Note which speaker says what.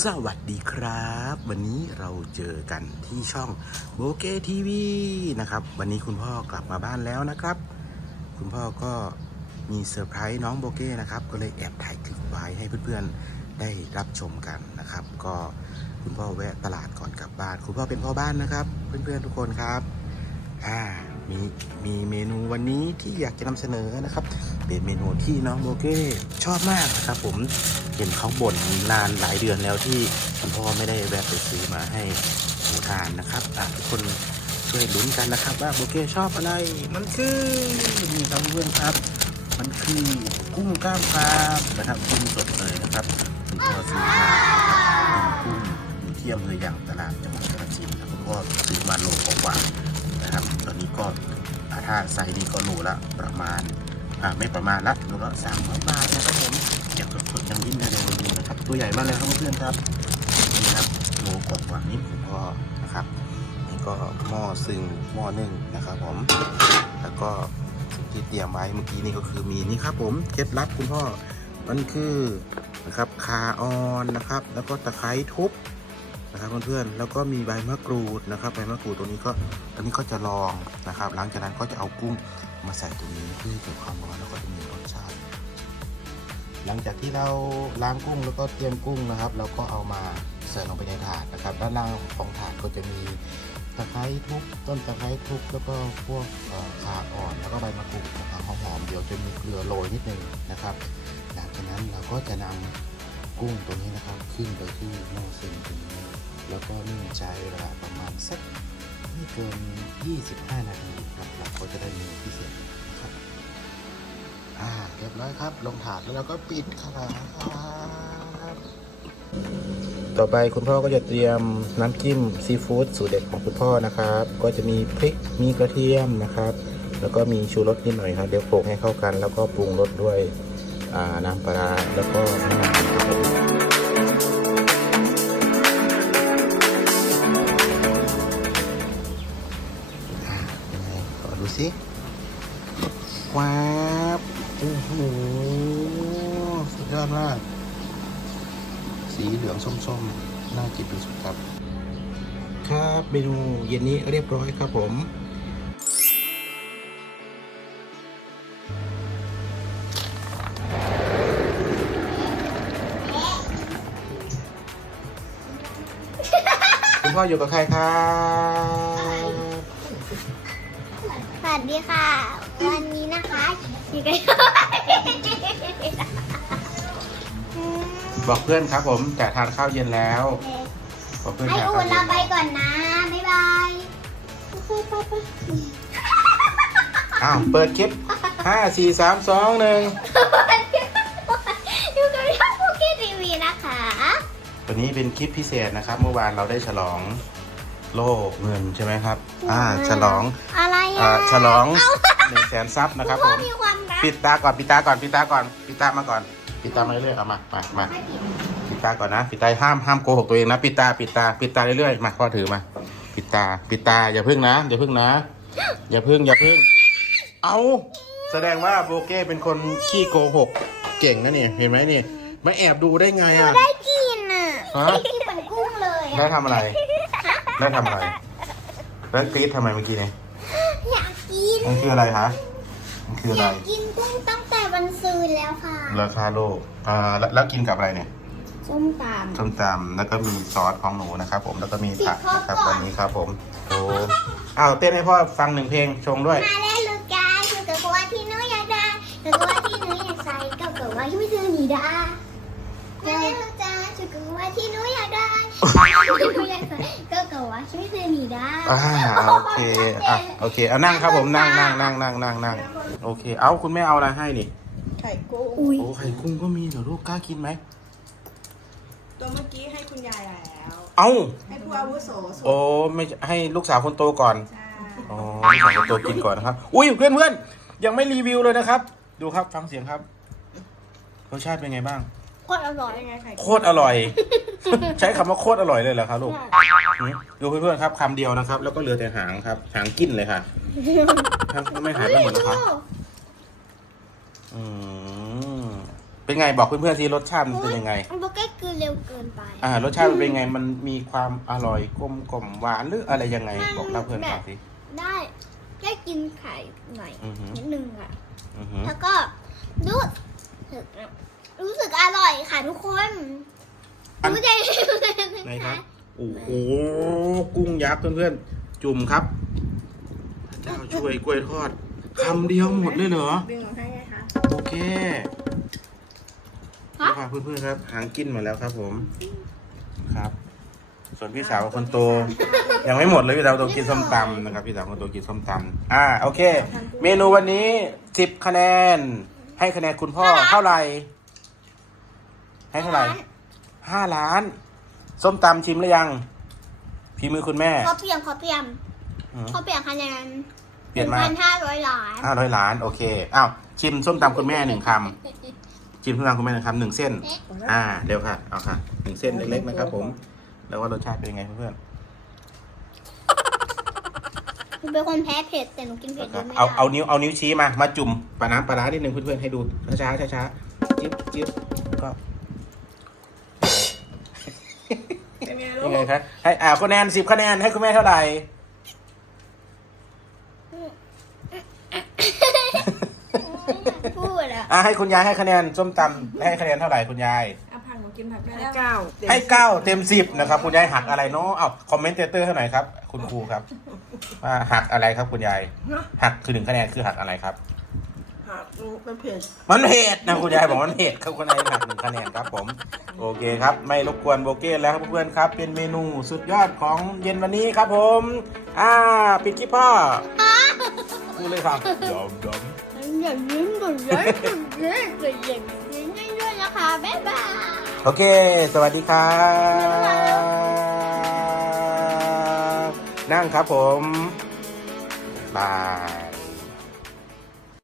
Speaker 1: สวัสดีครับ วันนี้เราเจอกันที่ช่องโบเกทีวีนะครับ วันนี้คุณพ่อกลับมาบ้านแล้วนะครับ คุณพ่อก็มีเซอร์ไพรส์น้องโบเก้นะครับ ก็เลยแอบถ่ายคลิปไว้ให้เพื่อนๆได้รับชมกันนะครับ ก็คุณพ่อแวะตลาดก่อนกลับบ้าน คุณพ่อเป็นพ่อบ้านนะครับ เพื่อนๆทุกคนครับอ่า มีมีเมนูวันนี้ที่อยากจะนำเสนอนะครับ เป็นเมนูที่น้องโบเก้ชอบมากนะครับ ผมเห็นเขาบ่นนานหลายเดือนแล้วที่คุณพ่อไม่ได้แวะไปซื้อมาให้หูทานนะครับทุกคนช่วยลุ้นกันนะครับ ว่าโบเก้ชอบอะไร มันคือนี่ครับเพื่อนครับ มันคือกุ้งกล้ามกรานะครับกุ้งสดเลยนะครับคุณพ่อซื้อมากุ้งอยู่ที่อำเภอยางตลาดจังหวัดกาฬสินธุ์ครับคุณพ่อซื้อมาโลกว่า นะครับ ตอนนี้ก็ถ้าไซส์นี้ก็โลละประมาณอ่าไม่ประมาณละโลละสามร้อยบาทนะครับผมอย่างสดๆยังวิ่งได้เลยดูนะครับ ตัวใหญ่มากเลยครับเพื่อนๆครับนี่ครับโลกว่าๆนี้คุณพ่อนะครับนี่ก็หม้อซึ่งหม้อนึ่งนะครับผม แล้วก็ที่เตรียมไว้เมื่อกี้นี่ก็คือมีนี่ครับผมเคล็ดลับคุณพ่อมันคือนะครับคาออนนะครับ แล้วก็ตะไคร้ทุบ นะครับเพื่อนๆแล้วก็มีใบมะกรูดนะครับใบมะกรูดตัวนี้ก็ตัวนี้ก็จะลองนะครับ หลังจากนั้นก็จะเอากุ้งมาใส่ตรงนี้เพื่อเก็บความร้อนแล้วก็จะมีรสชาติ หลังจากที่เราล้างกุ้งแล้วก็เตรียมกุ้งนะครับเราก็เอามาใส่ลงไปในถาดนะครับ ด้านล่างของถาดก็จะมีตะไคร้ทุบต้นตะไคร้ทุบแล้วก็พวกขาอ่อนแล้วก็ใบมะกรูดนะครับหอมๆเดี๋ยวจะมีเกลือโรยนิดนึงนะครับ หลังจากนั้นเราก็จะนำกุ้งตัวนี้นะครับ ขึ้นไปที่หม้อซึ่งตรงนี้ แล้วก็นึ่งใช้เวลาประมาณสักไม่เกิน 25 นาทีครับเราก็จะได้เมนูพิเศษนะครับ อ่าเรียบร้อยครับ ลงถาดแล้วเราก็ปิดครับ ต่อไปคุณพ่อก็จะเตรียมน้ำจิ้มซีฟู้ดสูตรเด็ดของคุณพ่อนะครับ ก็จะมีพริกมีกระเทียมนะครับ แล้วก็มีชูรสนิดหน่อยครับเดี๋ยวโขลกให้เข้ากัน แล้วก็ปรุงรสด้วยน้ำปลาร้าแล้วก็น้ำมัน สุดยอดมากสีเหลืองส้มๆ น่ากินที่สุดครับ ครับเมนูเย็นนี้เรียบร้อยครับผมคุณพ่ออยู่กับใครครับ
Speaker 2: สวัสดีค่ะ วันนี้นะคะอยู่กับ
Speaker 1: บอกเพื่อนครับผมจะทานข้าวเย็นแล้วบอกเพื่อน
Speaker 2: ให้
Speaker 1: จะ
Speaker 2: อุ่
Speaker 1: ข้าวนเย็
Speaker 2: เรา
Speaker 1: น
Speaker 2: ไปก่อนนะ บ๊ายบายไปไปไป
Speaker 1: อ้าวเปิดคลิปห้าสี่สามสองหนึ่ง
Speaker 2: อยู่กับช่องภูเก็ตทีวีนะคะ
Speaker 1: วันนี้เป็นคลิปพิเศษนะครับ เมื่อวานเราได้ฉลองโลกเงินใช่ไหมครับ อ่าฉลอง
Speaker 2: อะไร
Speaker 1: อ่า
Speaker 2: อะ
Speaker 1: ฉลองหนึ่งแสนซับนะครับผ
Speaker 2: พ่อ
Speaker 1: ม
Speaker 2: มีความรัก
Speaker 1: ปิดตาก่อนปิดตาก่อนปิดตาก่อนปิดตามาก่อน ปิดตามาเรื่อยๆเอามามามา
Speaker 2: ไม่ผิด
Speaker 1: ปิดตาก่อนนะปิดตาห้ามห้ามโกหกตัวเองนะปิดตาปิดตาปิดตาเรื่อยๆมาพ่อถือมา ปิดตาปิดตาอย่าพึ่งนะอย่าพึ่งนะ อย่าพึ่งอย่าพึ่ง เอาแสดงว่าโบเก้เป็นคนขี้โกหกเก่งนะเนี่ยเห็นไหมเนี่ยมาแอบดูได้ไงอะ
Speaker 2: ได้กินอะ
Speaker 1: ฮะ
Speaker 2: ที่เป็นกุ้งเลย
Speaker 1: ได้
Speaker 2: อะ
Speaker 1: ทำอะไรได้ทำอะไรแล้วกรี๊ดทำไมเมื่อกี้เนี่ย
Speaker 2: อยากกิน
Speaker 1: มันคืออะไรคะมันคือ
Speaker 2: อ
Speaker 1: อะไร
Speaker 2: ยากกินกุ้งตั้งแต่ วันซืนแล้วค่ะ
Speaker 1: ราคาโลกอ่าแล้วแล้วกินกับอะไรเนี่ย
Speaker 2: ส้มตำ
Speaker 1: ส้มตำแล้วก็มีซอสของหนูนะครับ ผมแล้วก็มีผักนะครับ
Speaker 2: ปิดครบก่อน
Speaker 1: วันนี้ครับ ผมโอ้อ้าวเต้นให้พ่อฟังหนึ่งเพลงชงด้วย
Speaker 2: มาแล้วลูกกาคือกับว่าที่หนูอยากได้กับว่าที่หนูอยากใส่ก็กับว่าที่ไม่ซื้อหนีได้มาแล้วลูกจ้าคือกับว่าที่หนูอยากได้ที่หนูอยากใส่ก็กับว่าที่ไม่ซื้อหนีได้
Speaker 1: อ่าโอเคอะโอเคเอานั่งครับผมนั่งนั่งนั่งนั่งนั่งนั่งโอเค เอาคุณแม่เอาอะไรให้นี่
Speaker 3: ไข่กุ้ง
Speaker 2: อุ้ย
Speaker 1: โอ้ไข่กุ้งก็มีเหรอลูกกล้ากินไหม
Speaker 3: ตัวเมื่อกี้ให้คุณยายแล้ว
Speaker 1: เอ้า
Speaker 3: ให้ผู้อาวุโสสุด
Speaker 1: โอ้ไม่ให้ลูกสาวคนโตก่อน
Speaker 3: ใช่
Speaker 1: อ๋อลูกสาวคนโตกินก่อนนะครับ อุ้ยเพื่อนเพื่อนๆยังไม่รีวิวเลยนะครับ ดูครับฟังเสียงครับรสชาติเป็นไงบ้าง
Speaker 2: โคตรอร่อย
Speaker 3: ยังไงไข่
Speaker 1: โคตรอร่อย ใช้คำว่าโคตรอร่อยเลยเหรอครับลูกหืมดูเพื่อนๆครับคำเดียวนะครับ แล้วก็เหลือแต่หางครับ หางกิ้นเลยค่ะครับไม่หายไปหมดนะครับ อืมเป็นไงบอกเพื่อนๆสิรสชาติมันเป็นยังไง
Speaker 2: โบเก้คือเร็วเกินไป
Speaker 1: อ่ารสชาติมันเป็นไงมันมีความอร่อยกลมกล่อมหวานหรืออะไรยังไง
Speaker 2: มัน
Speaker 1: บอกเล่าเพื่อนฟังสิ
Speaker 2: ได้ได้กินไข่หน่อย
Speaker 1: อือหือ
Speaker 2: นิดนึงอะ
Speaker 1: อือหือ
Speaker 2: แล้วก็รู้สึกรู้สึกอร่อยค่ะทุกคน
Speaker 1: อัน
Speaker 2: รู้ใจ
Speaker 1: ไหนครับโอ้โหกุ้งยักษ์เพื่อนๆจุ่มครับพระเจ้าช่วยกล้วยทอด คำเดียวหมดเลยเหรอ
Speaker 3: ดึงออกให้ไงคะ
Speaker 1: โอเคนี่ค่ะเพื่อนๆครับ หางกินหมดแล้วครับผม ครับ ส่วนพี่สาวคนโต ยังไม่หมดเลยพี่สาวคนโตกินส้มตำนะครับ พี่สาวคนโตกินส้มตำอ่าโอเค เมนูวันนี้สิบคะแนน ให้คะแนนคุณพ่อเท่าไหร่ ให้เท่าไหร่ห้าล้าน ส้มตำชิมหรือยังฝีมือคุณแม่
Speaker 2: ขอเปลี่ยนขอเปลี่ยน
Speaker 1: อืม
Speaker 2: ขอเปลี่ยนคะแนน
Speaker 1: เปลี่ยนมา
Speaker 2: พันห้าร้อยล้าน
Speaker 1: ห้าร้อยล้านโอเคอ้าวชิมส้มตำคุณแม่หนึ่งคำชิมส้มตำคุณแม่หนึ่งคำหนึ่งเส้น อ่าเดี๋ยวค่ะเอาค่ะหนึ่งเส้นเล็กๆนะครับ ผม แล้วว่ารสชาติเป็นยังไงเพื่อน
Speaker 2: หนูเป็นคนแพ้เผ็ดแต่หนูกินเผ็ด
Speaker 1: ๆ
Speaker 2: เยอะไม่ได้
Speaker 1: เอาเอานิ้วเอานิ้วชี้มามาจุ่มปลาน้ำปลาร้านิดนึงเพื่อนๆให้ดูช้าๆช้าๆจิ๊บจิ๊บก็
Speaker 3: เป็นไงลู
Speaker 1: ยั
Speaker 3: ก
Speaker 1: งไงครับให้อ่าคะแนนสิบคะแนนให้คุณแม่เท่าไหร่
Speaker 2: พูด อะ
Speaker 1: อ่าให้คุณยายให้คะแนนส้มตำให้คะแนนเท่าไหร่คุณยาย
Speaker 3: เอาผักหนูกินผักได้แล้วเก้า
Speaker 1: ให้เก้าเต็มสิบนะครับ คุณยายหักอะไรเนาะเอาคอมเมนต์เตอร์ให้หน่อยครับ คุณครูครับว่าหักอะไรครับคุณยายหักคือหนึ่งคะแนนคือหักอะไรครับ
Speaker 3: ผักมันเผ็ด
Speaker 1: มันเผ็ดนะคุณยายบอกมันเผ็ดครับคุณยายหักหนึ่งคะแนนครับ ผม โอเคครับ ไม่รบกวนโบเก้แล้วครับเพื่อนๆครับ เป็นเมนูสุดยอดของเย็นวันนี้ครับ ผม อ่าปิดคลิปพ่อพูดเลยครับยอมยอม
Speaker 2: อย่าลืมกดไล ค์กดแชร์กดอย่างนี้ด้วยนะคะ บ๊ายบาย
Speaker 1: โอเค สวัสดีครับ นั่งครับผม บาย